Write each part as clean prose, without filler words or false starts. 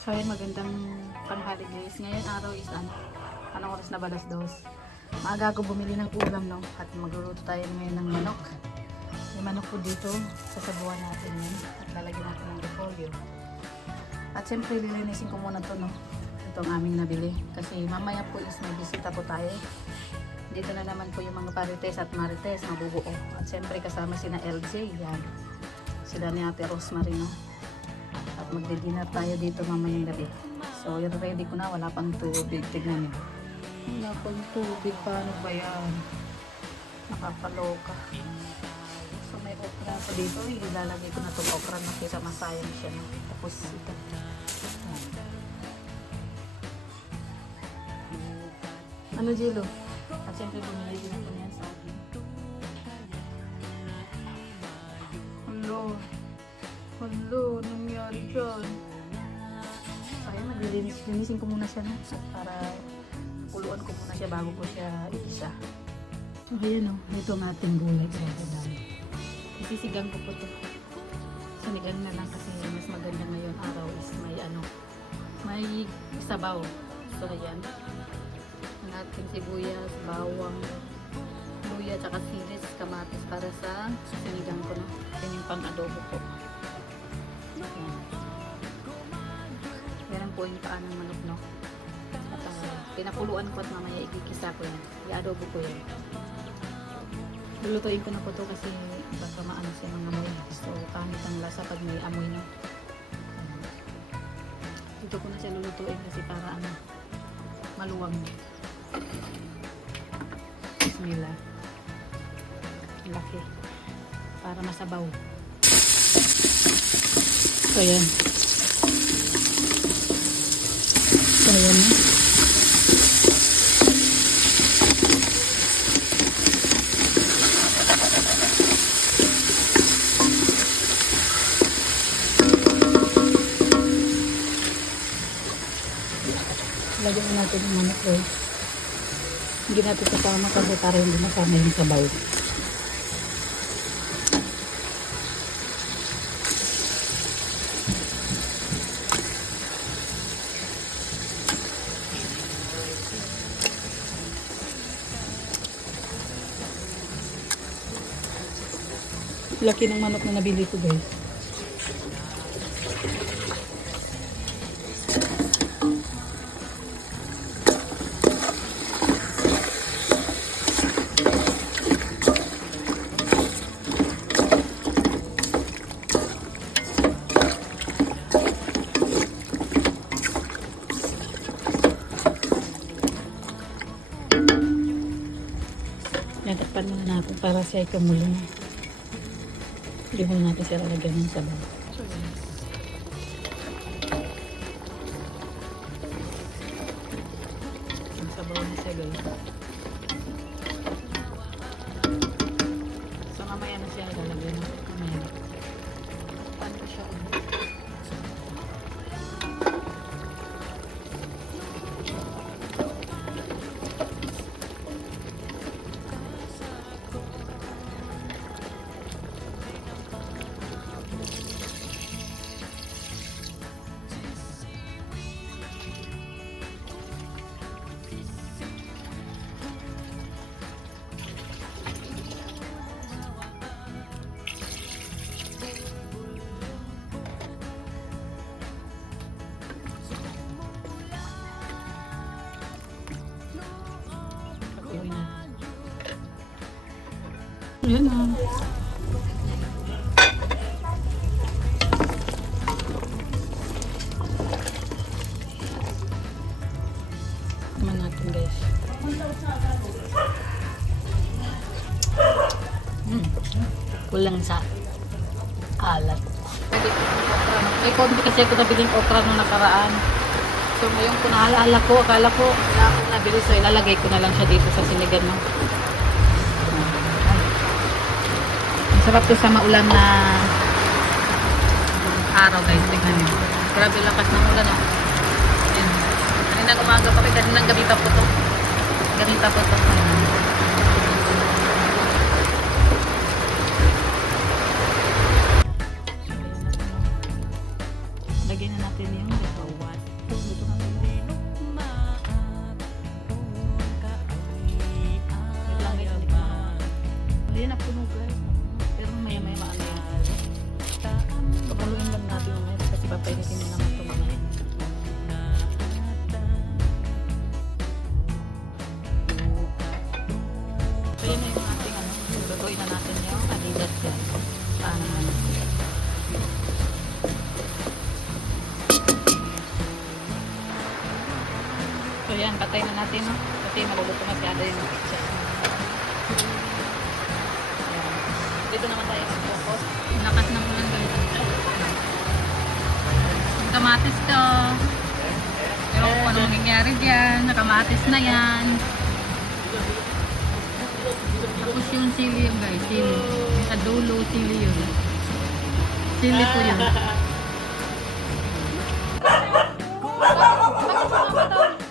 So yun, magandang panghali guys. Ngayon araw is anong oras na ba? 2:00. Maaga ako bumili ng ulam, no? At magluluto tayo ngayon ng manok. May manok po dito. Sasabuan natin yun. At lalagyan natin ng repolyo. At siyempre lilinisin ko muna to, no? Ito ang aming nabili. Kasi mamaya po is may bisita po tayo. Dito na naman po yung mga parites at marites, mabubuo. At siyempre kasama sina LJ. Yan. Sila ni Ate Rosemary, no? At magdi-dinner tayo dito mamayang gabi. So, ready ko na. Wala pang tubig. Tignan nyo. Wala pang tubig. Paano ba yan? Nakakaloka. So, may okra pa dito. Ilalagay ko na itong okra na kaysa masayang siya. No? Tapos ito. Ano, Jilo? At siyempre, bumili din ako niyan sa akin. Hello. Hello, nangyari dyan. Ayun, naglilinis-linisin ko muna siya, no? Para kuluan ko muna siya bago ko siya iisa. So, ayan, no? Ito ang ating gulay. Isisigang ko po ito. Sanigang na lang kasi mas maganda ngayon araw is may sabaw. So, ayan. Ang ating sibuyas, bawang, luya, tsaka silis, kamatis para sa sinigang ko, no? Yan yung pang-adobo ko. Meron po yung paan ng manok, no? At pinakuluan ko at mamaya igigisa ko yan. I-adobo ko yan. Lulutuin ko na po to kasi baka maano siya ng amoy. So, pangit ang lasa pag may amoy, no? Dito ko na siya lulutuin kasi para maluwag. Bismillah. Laki. Para masabaw. So, yan. So, yan. Lagyan na natin yung manok ko. Hindi natin kasama kasi para hindi masama yung sabaw. Laki ng manok na nabili ko, guys. Yan, takpan muna natin para siya kumulo na. Hindi mo natin siya lalagyan ng sabaw. Ang sabaw na siya, guys. So, mamaya na siya lalagyan ng kamera. Paano ko siya yan na. Naman natin, guys. Kulang sa alat. May konti kasi ako nabiling okra nung nakaraan. So ngayon kung naalala ko, akala ko wala akong nabili. So ilalagay ko na lang siya dito sa sinigang, no? Sarap to sa maulan na araw, guys. Tingnan nyo. Grabe lakas ng ulan, no? Ayan. Kanina umaga pa, kasi ng gabi pa po to. Ganita po to. Lagyan na natin yung Ayan, patay na natin, no? Kasi maluluto masyado yung pizza. Ayan. Dito naman tayo sa focus. Lakas ng ulan ganito. Kamatis to. Pero kung ano mangyayari dyan, nakamatis na yan. Tapos yung sili yun guys, sili. Sa dulo, sili yun. Sili po yun. Bakit sumama to?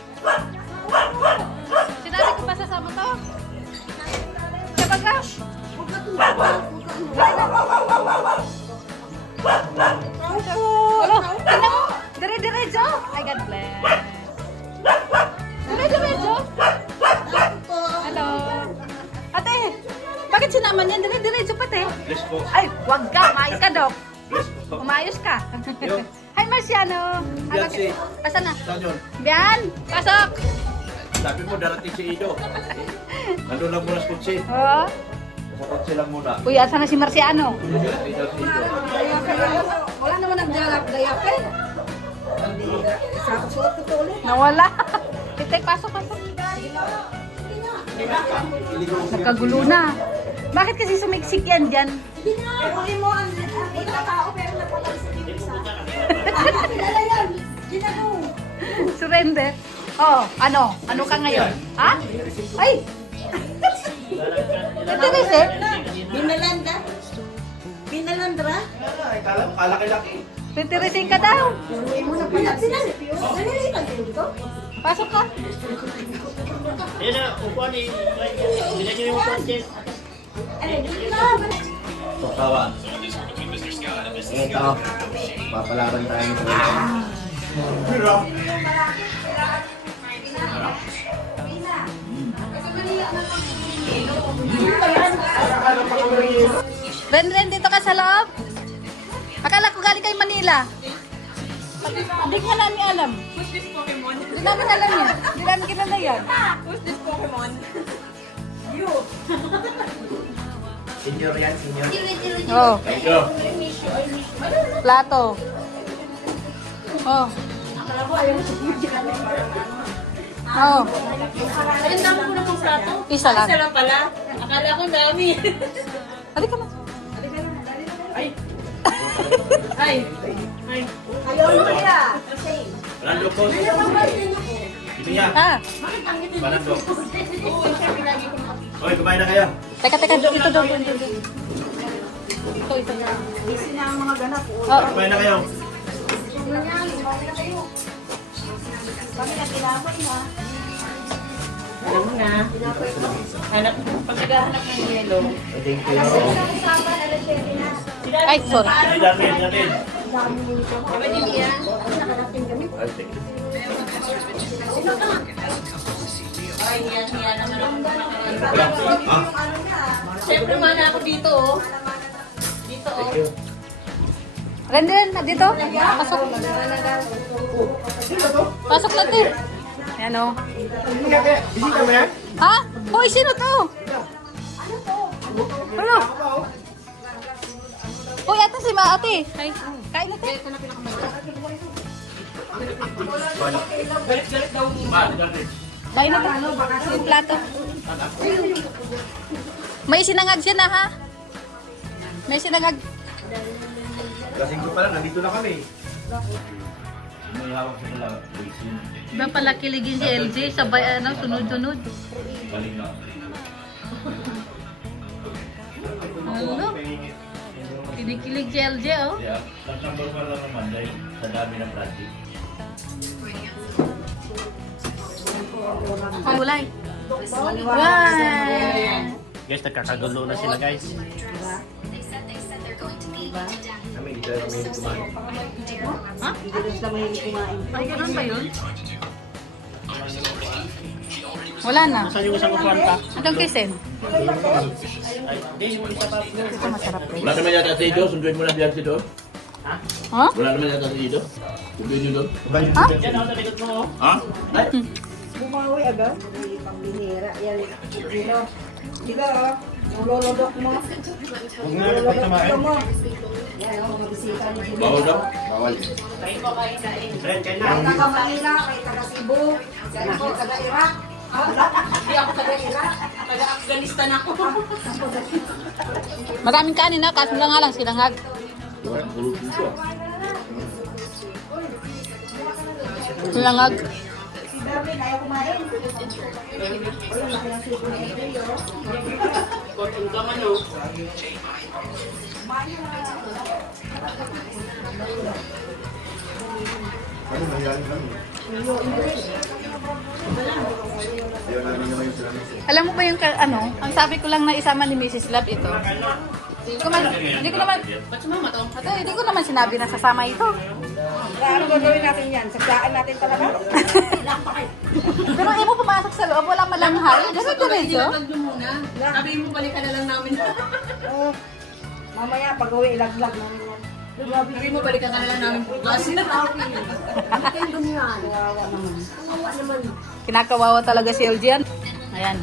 Sinabi ko pa sasama to? Kabaga? Hello, tingnan mo. Dire-diretso. Ay, God bless. Dire-diretso. Hello. Ate, bakit sinama niyan? Dire-diretso pati. Bless po. Ay, wag ka. Umayos ka, Dok. Bless po. Umayos ka. Yo. Hi, Marciano. Yan si... Asan na? Saan yun? Bian, pasok. Sabi mo, darating si Ido. Nandun lang muna sa kutsi. Oh. Sa kutsi lang muna. Kuya, asan na si Marciano? Darating daw si Ido. Wala naman nagdayap-dayapin. Suot ko to ulit. Nawala. Titek, pasok. Nagkagulo na. Bakit kasi sumiksik yan dyan? Uwi mo ang tao pero napatalis sa isa. Kilala yan. Ginagaw. Surrender. Oh, ano? Ano ka ngayon? Ha? Ay! Ito kasi. Binalanda. Binalandra. Kala mo, kalaki-laki. Titirising ka daw. Uwi mo na pala. Ganilitan din dito. Pasok ka. Yan na, upuan eh. Bila nyo yung upuan, Jen. Ay, dito na. Tukawan. Ito. Papalaran tayo ng Ren, dito ka sa loob. Akala ko galing kay Manila. Hindi ka namin alam. Who's this Pokemon? Hindi namin alam yan. Hindi namin kilala yan. Who's this Pokemon? Senior yan, senior. Oh, Thank you. plato. Oh. Oh, Ayun, dami ko na pong plato. isa lang. Isa lang pala. Akala ko dami. Halika na. Ay. Ay. Ay. Ayaw mo kaya. Panando po. Ito yan. Ah, Panando. Oy, kumain na kayo. teka, dito daw. Ito na. Busy na ang mga ganap. Oh, Kumain na kayo. Kami na tinapay na. Alam mo na. Hanap, pag naghahanap ng yelo. Thank you. Usapan, alas 7 na. ay, sorry. Ay, natin. Diba din yan? Ay, thank you. Ay, hiyan naman ako. Ah, Siyempre, mana ako dito, oh. Dito, oh. thank you. Ren, dito. Pasok. Pasok natin. Yan o. Hindi ka ba yan? Ha? Hoy, sino to? Ano? Hoy, ate si Maate. Kain natin. Kain natin. Yung plato. May sinangag siya na ha? May sinangag. Kasing ko pa lang, nandito na kami. May hawak sa nila. Iba pala kiligin si LJ. Sabay ano, sunod-sunod. Balik na. Ano? Kinikilig si LJ oh. Yeah, number 1 lang naman dahil sa dami ng project. Kulay. Wow! Guys, nagkakagulo na sila, guys. Kami, dito na kami kumain. Ha? Ay, ganun ba yun? Wala na. Saan yung isang upuan pa? Hanggang kisen. Ay, hindi, yung isa pa. Ito masarap rin. Wala naman yata si Ido, sunduin mo na diyan si Ido. Ha? Wala naman yata si Ido. Sunduin nyo doon. Ha? Yan, ako sa likod mo, oh. Ha? Bumawi agad. Pambinira. Yan. Dito. Dito. Ulolodok mo. Huwag nga nagpagsamahin. Mo. Yan, ang mga bisita ni Jimmy. Bawal daw? Bawal. Friend ka na. Kay taga Manila, kay taga Cebu, kay ako taga Iraq. Hindi ako taga Iraq. Taga Afghanistan ako. Maraming kanin na, kaso lang nga lang sinangag. Wala, puro puso. Sinangag. Si Darwin, ayaw kumain. Ayun, laki ang sipo ni Emilio. Kotong ka man o. Ano nangyari kami? Ayaw namin naman yung sinabi. Alam mo ba yung ano, ang sabi ko lang na isama ni Mrs. Love ito. Hindi ko naman, Ba't sumama to? ito, hindi ko naman sinabi na sasama ito. Ano gagawin natin yan? Sagdaan natin talaga? Pero mo pumasok sa loob, wala malanghal. Ganun diretso. Ilatag nyo muna. Sabi mo balikan na lang namin. Oo. Mamaya, pag-uwi, ilaglag namin yan. Sabi mo balikan ka na lang namin bukas. Kinakawawa talaga si Elgian. Ayan.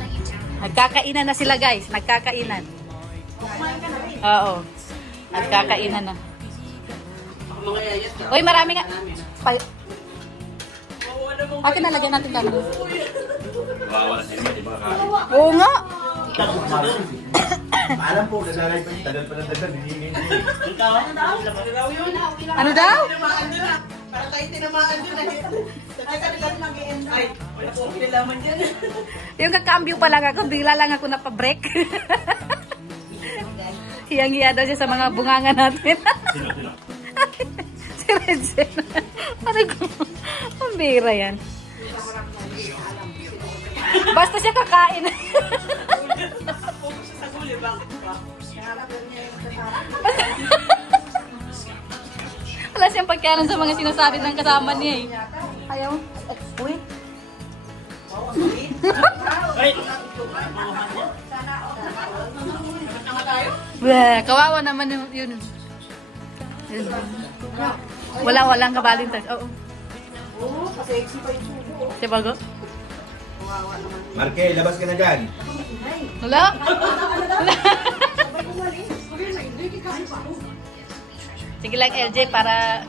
Nagkakainan na sila guys. Nagkakainan. Oo. Nagkakainan na. Mga yayat ka. Uy, marami nga. Akin nalagyan natin ka. Bawal na sila, di ba kakain? Oo nga. Alam po, nalalay pa yung tagal pa ng tagal, hindi. Ano daw? Tinamaan nila. Para tayo tinamaan nila. Ay, kanila mag-i-end. Ay, wala po kinilaman dyan. Yung kakambyo pa lang ako, bigla lang ako napabreak. Hiyang-hiya daw siya sa mga bunganga natin. Sino? Si Regine. Ano ko? Ang bira yan. Basta siya kakain. Sa guli, bakit ba? Wala siyang pagkaroon sa mga sinasabi ng kasama niya eh. Ayaw. Uy. Ay! Bleh, kawawa naman yun. Walang kabalintag. Oo. Oo, kasi pa yung subo. Si Bago? Marke, labas ka na dyan. Wala? Sabay umalis. Sabi na, hindi kain pa ako. Sige lang LJ para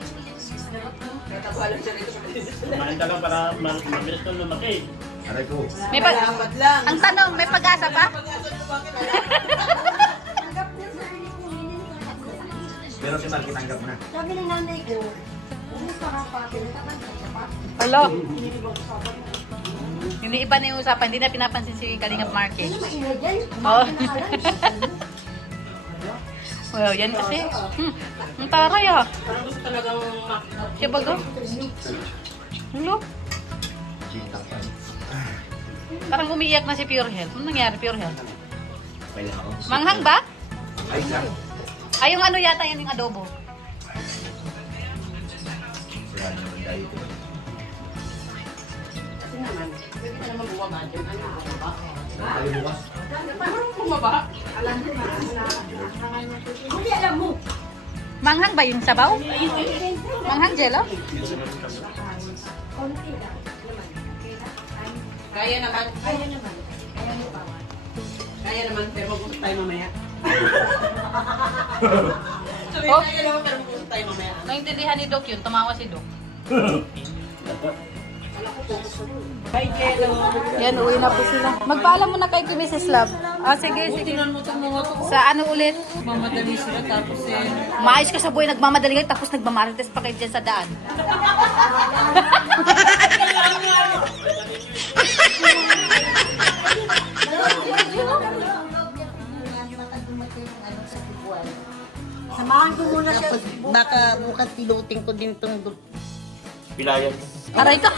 Kumain ka lang para mabilis kang lumaki. Aray ko. may pag Dapat lang. ang tanong, may pag-asa pa? Tanggap niya sa akin kung hindi Pero si Marke, tanggap na. Sabi ng nanay ko, umusta ka pa, pinatatanggap ka pa. Hello. Hindi iba na yung usapan, hindi na pinapansin si Kalingap Marque. Ano maingay dyan? Oo. Kumain na ka lang. Well, yan kasi. Ang taray ah. Parang gusto talagang Si Bago? Hello? Parang umiiyak na si Pure Health. Ano nangyari Pure Health? Kaya ako. Manghang ba? Ay, lang. Ay, yung ano yata yan yung adobo. Sira naman dahil ito. kasi naman, pwede ka naman bumaba dyan. Ano ba? Tayo bukas. Parang bumaba. Hindi alam mo. Manghang ba yung sabaw? Manghang jello? Konti lang. Kaya naman. Kaya naman. Kaya mo pa. Kaya naman, pero mag-usap tayo mamaya. Sabi, Oh. kaya naman, pero mag-usap tayo mamaya. Naintindihan ni Doc yun, tumawa si Doc. Bye, Jello. Yan, uwi na po sila. Magpaalam mo na kay Mrs. Love. Ah, sige, sige. Tingnan mo itong mga to. Sa ano ulit? Mamadali sila tapos Maayos ka sa buhay, nagmamadali kayo, tapos nagmamarites pa kayo dyan sa daan. Samahan ko muna siya. baka bukas pilutin ko din itong Pilayan. Aray ko.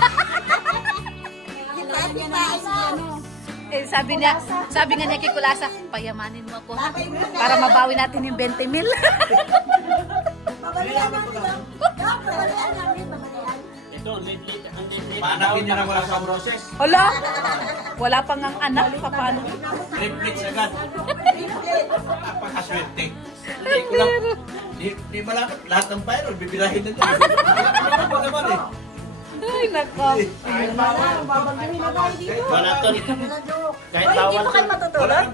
Kita ano. Eh, sabi nga niya kay Kulasa, payamanin mo ako ha, para mabawi natin yung 20 mil. Babalian natin lang. Babalian namin. Babalian. Ito, late. Ang late. Panakin niya na wala sa process. Hala, wala pang ang anak, paano? Reflex agad. Napakaswerte. Hindi ko lang. Di malapit. Lahat ng viral, bibilahin na niya. Ano pa naman eh. Ay, nako. Babagawin na tayo dito. Wala to. Kahit Hoy, bawal dito kayo to. matutulog?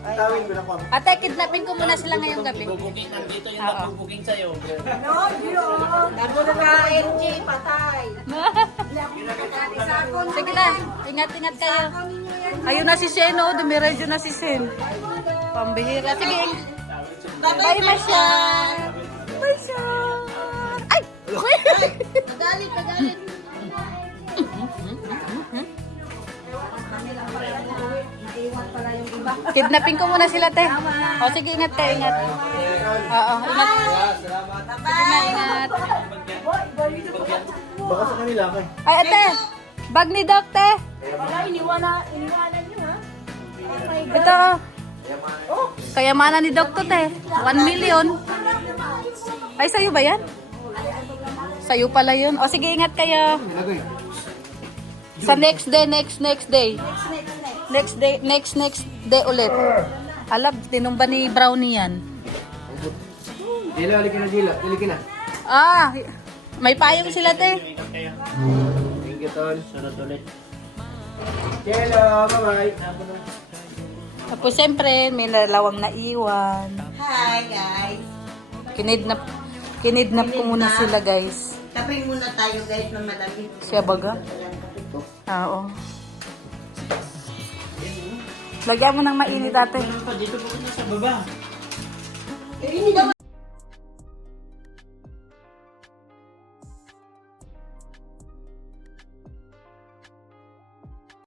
Tawin ko na po. Ate, kidnapin ko muna sila ngayong gabi. Bubuking nandito yung Oo. magbubuking sa'yo. No, yun. Nandun na ka, MJ, patay. Hindi ako nakatali sa akin. Sige na, ingat-ingat kayo. Kami nyo yan. Ayun na si Shen, oh. Dumiradyo na si Shen. Pambihira. Sige. Bye, Masya. Bye, Masya. Ay! Kagalit, kagalit. Naiwan pala yung iba. Kidnapping ko muna sila, te. O, sige, ingat kayo, ingat. Oo, ingat. Sige na, ingat. Baka sa kanila kay. Ay, ate. Bag ni Doc, te. Wala, iniwanan nyo, ha? Ito, oh. Kayamanan ni Doc to, te. 1 million. Ay, sa'yo ba yan? Sa'yo pala yun. O, sige, ingat kayo. Sa next day. Next day ulit. Alam, tinumba ni Brownie yan. Dila, halika na Dila. Halika na. Ah, may payong sila, te. Ingat kayo. Thank you, Tol. Sunod ulit. Hello, bye-bye. Tapos, siyempre, may dalawang naiwan. Hi, guys. Kinidnap ko muna sila, guys. Tapay muna tayo, guys, ng malamig. Siya baga? Oo. Lagyan mo ng mainit, ate. Dito po na sa baba. Eh, hindi daw